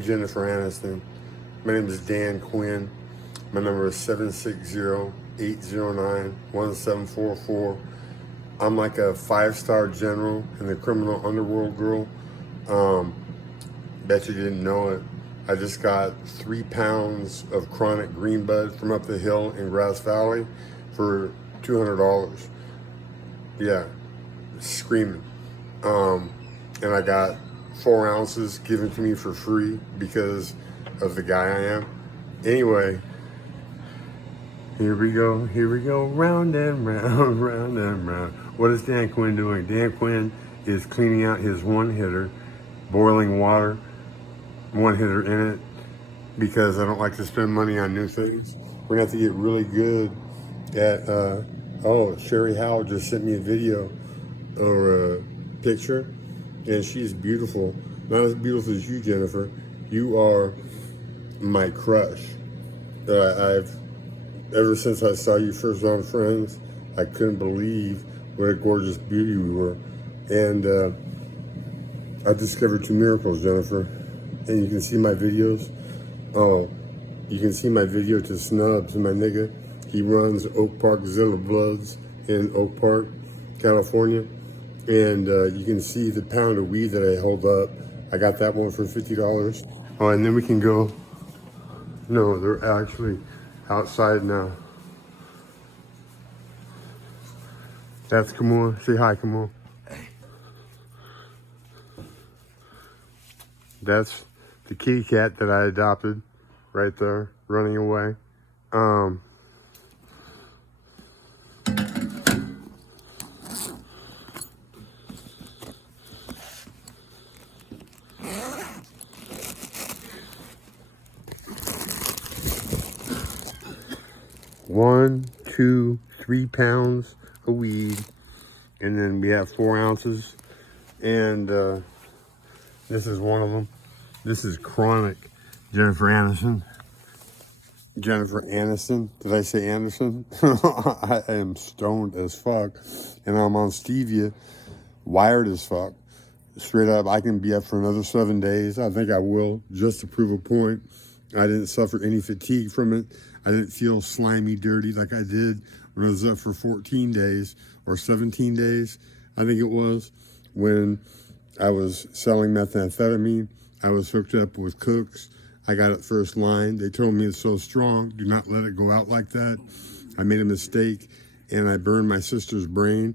Jennifer Aniston. My name is Dan Quinn. My number is 760-809-1744. I'm like a 5-star general in the criminal underworld, girl. Bet you didn't know it. I just got 3 pounds of chronic green bud from up the hill in Grass Valley for $200. Yeah, screaming. And I got 4 ounces given to me for free because of the guy I am. Anyway, here we go, round and round, round and round. What is Dan Quinn doing? Dan Quinn is cleaning out his one hitter, boiling water, one hitter in it, because I don't like to spend money on new things. We're gonna have to get really good at, oh, Sherry Howe just sent me a video or a picture, and she's beautiful. Not as beautiful as you, Jennifer. You are my crush. Ever since I saw you first on Friends, I couldn't believe what a gorgeous beauty you were. And I discovered 2 miracles, Jennifer. And you can see my videos. Oh, you can see my video to Snubs, my nigga. He runs Oak Park Zilla Bloods in Oak Park, California. And you can see the pound of weed that I hold up. I got that one for $50. Oh, and then we can go. No, they're actually outside now. That's Kamua. Say hi, Kamua. That's the kitty cat that I adopted right there, running away. 1, 2, 3 pounds of weed, and then we have 4 ounces, and this is one of them. This is chronic Jennifer Aniston. Jennifer Aniston. Did I say Anderson? I am stoned as fuck, and I'm on stevia, wired as fuck. Straight up, I can be up for another 7 days. I think I will, just to prove a point. I didn't suffer any fatigue from it. I didn't feel slimy, dirty like I did when I was up for 14 days or 17 days, I think it was, when I was selling methamphetamine. I was hooked up with cooks. I got it first line. They told me it's so strong, do not let it go out like that. I made a mistake, and I burned my sister's brain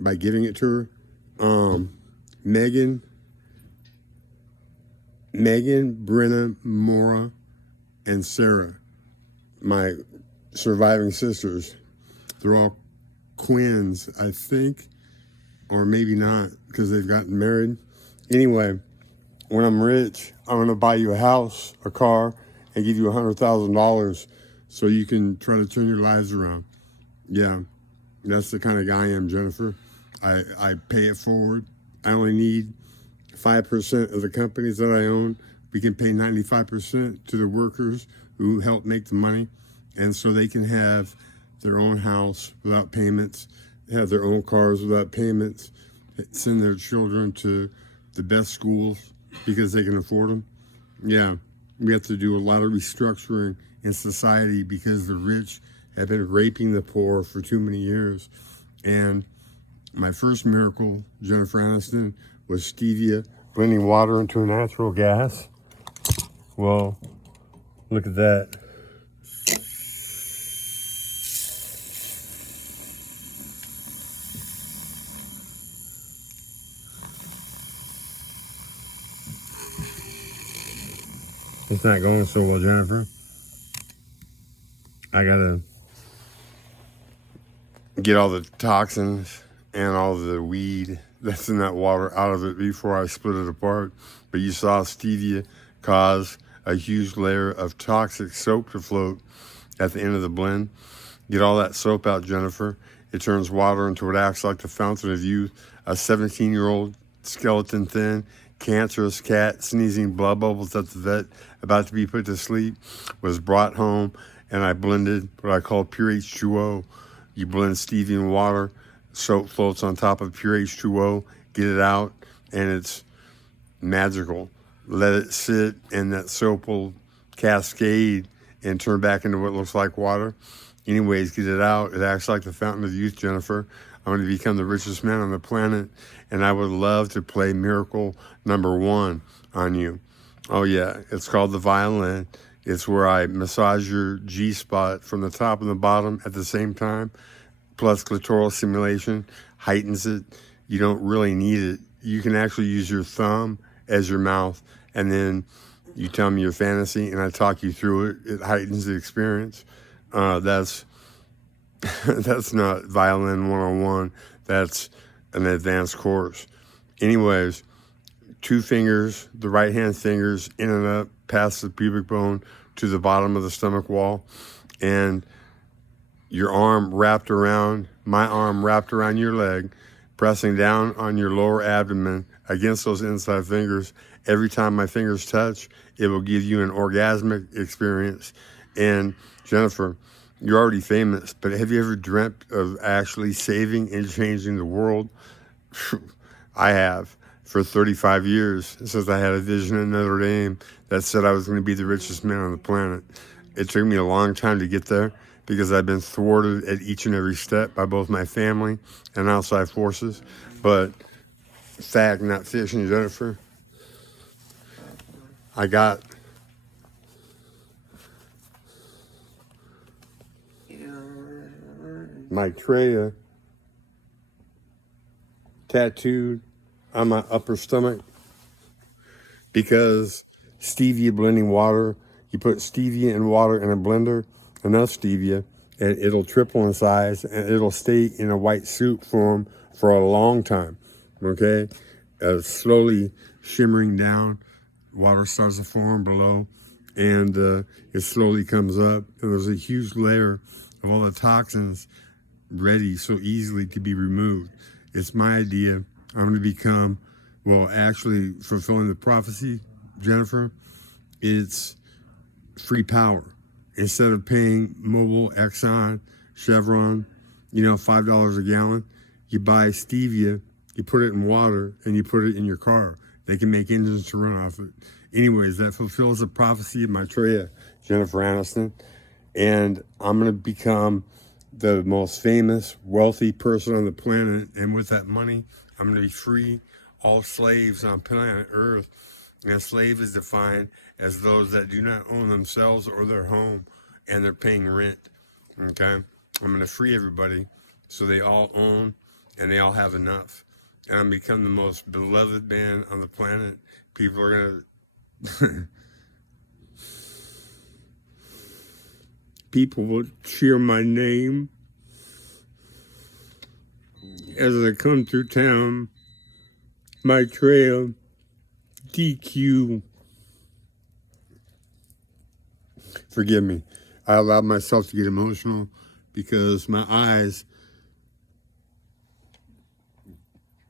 by giving it to her. Megan, Brenna, Maura, and Sarah, my surviving sisters. They're all Quins, I think, or maybe not, because they've gotten married. Anyway, when I'm rich, I'm going to buy you a house, a car, and give you $100,000 so you can try to turn your lives around. Yeah, that's the kind of guy I am, Jennifer. I pay it forward. I only need 5% of the companies that I own. We can pay 95% to the workers who help make the money, and so they can have their own house without payments, have their own cars without payments, send their children to the best schools because they can afford them. Yeah, we have to do a lot of restructuring in society because the rich have been raping the poor for too many years. And my first miracle, Jennifer Aniston, was stevia blending water into a natural gas. Well, look at that. It's not going so well, Jennifer. I gotta get all the toxins and all the weed that's in that water out of it before I split it apart. But you saw stevia cause a huge layer of toxic soap to float at the end of the blend. Get all that soap out, Jennifer. It turns water into what acts like the fountain of youth. A 17-year-old skeleton thin, cancerous cat sneezing blood bubbles at the vet, about to be put to sleep, was brought home, and I blended what I call pure H2O. You blend stevia and water, soap floats on top of pure H2O, get it out, and it's magical. let it sit and that soap will cascade and turn back into what looks like water. Anyways, get it out. It acts like the fountain of youth, Jennifer. I'm going to become the richest man on the planet, and I would love to play miracle number 1 on you. Oh, yeah, it's called the violin. It's where I massage your G-spot from the top and the bottom at the same time, plus clitoral stimulation heightens it. You don't really need it. You can actually use your thumb as your mouth, and then you tell me your fantasy, and I talk you through it. It heightens the experience. That's that's not violin 101. That's an advanced course. Anyways, 2 fingers, the right hand fingers in and up past the pubic bone to the bottom of the stomach wall, and your arm wrapped around, my arm wrapped around your leg, pressing down on your lower abdomen against those inside fingers. Every time my fingers touch, it will give you an orgasmic experience. And Jennifer, you're already famous, but have you ever dreamt of actually saving and changing the world? I have for 35 years, since I had a vision in Notre Dame that said I was going to be the richest man on the planet. It took me a long time to get there because I've been thwarted at each and every step by both my family and outside forces. But fact, not fiction, Jennifer. I got Maitreya tattooed on my upper stomach because stevia blending water, you put stevia and water in a blender, enough stevia, and it'll triple in size, and it'll stay in a white soup form for a long time, okay? Slowly shimmering down, water starts to form below, and it slowly comes up, and there's a huge layer of all the toxins ready so easily to be removed. It's my idea. I'm going to become, well, actually fulfilling the prophecy, Jennifer, it's free power. Instead of paying Mobil, Exxon, Chevron, $5 a gallon, you buy stevia, you put it in water, and you put it in your car. They can make engines to run off it. Anyways, that fulfills the prophecy of Maitreya, Jennifer Aniston. And I'm going to become the most famous, wealthy person on the planet. And with that money, I'm going to be free all slaves on planet Earth. And a slave is defined as those that do not own themselves or their home, and they're paying rent. Okay? I'm going to free everybody so they all own and they all have enough. And I'm become the most beloved man on the planet. People are going to... People will cheer my name as I come through town. Maitreya, DQ. Forgive me. I allowed myself to get emotional because my eyes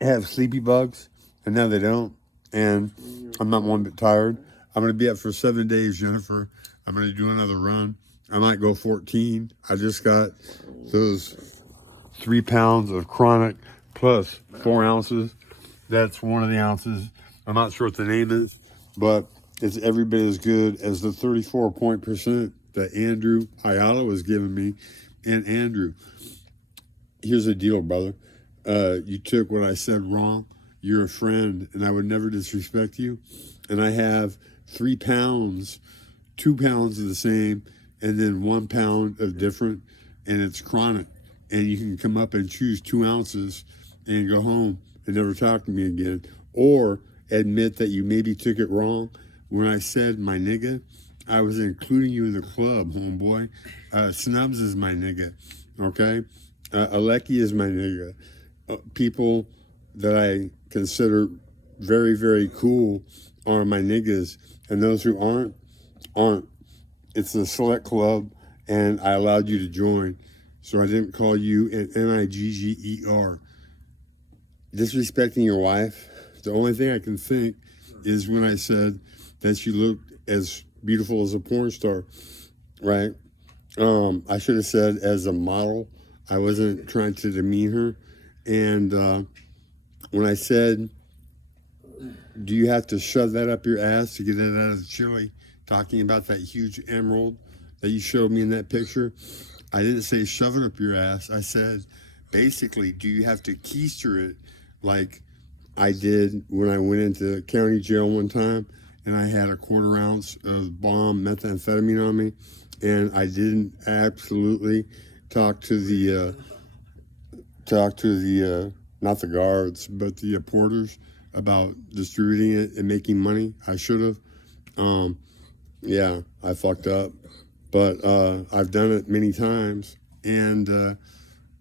have sleepy bugs, and now they don't. And I'm not one bit tired. I'm going to be up for 7 days, Jennifer. I'm going to do another run. I might go 14. I just got those 3 pounds of chronic plus 4 ounces. That's one of the ounces. I'm not sure what the name is, but it's every bit as good as the 34% that Andrew Ayala was giving me. And Andrew, here's the deal, brother. You took what I said wrong. You're a friend, and I would never disrespect you. And I have 3 pounds, 2 pounds of the same, and then 1 pound of different, and it's chronic. And you can come up and choose 2 ounces and go home and never talk to me again. Or admit that you maybe took it wrong. When I said my nigga, I was including you in the club, homeboy. Snubs is my nigga, okay? Aleki is my nigga. People that I consider very, very cool are my niggas. And those who aren't. It's a select club, and I allowed you to join. So I didn't call you an Nigger. Disrespecting your wife, the only thing I can think is when I said that she looked as beautiful as a porn star, right? I should have said as a model. I wasn't trying to demean her. And when I said Do you have to shove that up your ass to get it out of the chili? Talking about that huge emerald that you showed me in that picture. I didn't say shove it up your ass. I said, basically, do you have to keister it like I did when I went into county jail one time and I had a 1/4 ounce of bomb methamphetamine on me, and I didn't absolutely talk to the not the guards, but the porters about distributing it and making money. I should have. Yeah, I fucked up, but I've done it many times, and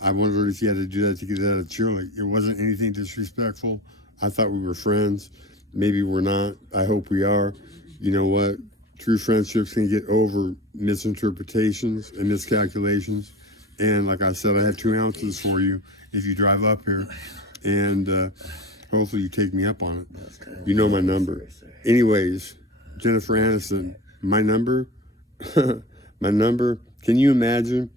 I wondered if you had to do that to get it out of Shirley. It wasn't anything disrespectful. I thought we were friends. Maybe we're not. I hope we are. You know what? True friendships can get over misinterpretations and miscalculations. And like I said, I have 2 ounces for you if you drive up here. And hopefully you take me up on it. You know my number. Anyways, Jennifer Aniston, my number, my number. Can you imagine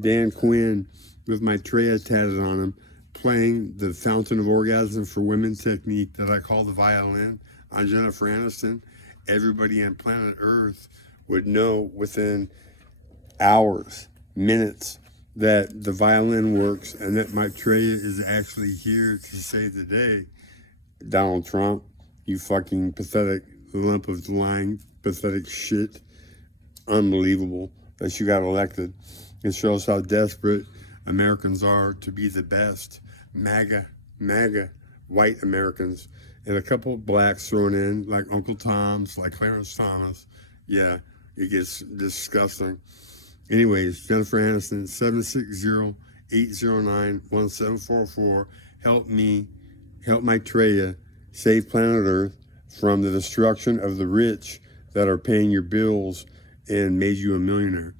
Dan Quinn with Maitreya tatted on him playing the Fountain of Orgasm for Women technique that I call the violin on Jennifer Aniston? Everybody on planet Earth would know within hours, minutes, that the violin works and that Maitreya is actually here to save the day. Donald Trump, you fucking pathetic lump of lying, pathetic shit. Unbelievable that you got elected. It shows how desperate Americans are to be the best. MAGA, white Americans. And a couple of blacks thrown in, like Uncle Tom's, like Clarence Thomas. Yeah, it gets disgusting. Anyways, Jennifer Aniston, 760-809-1744. Help me, help Maitreya save planet Earth from the destruction of the rich that are paying your bills and made you a millionaire.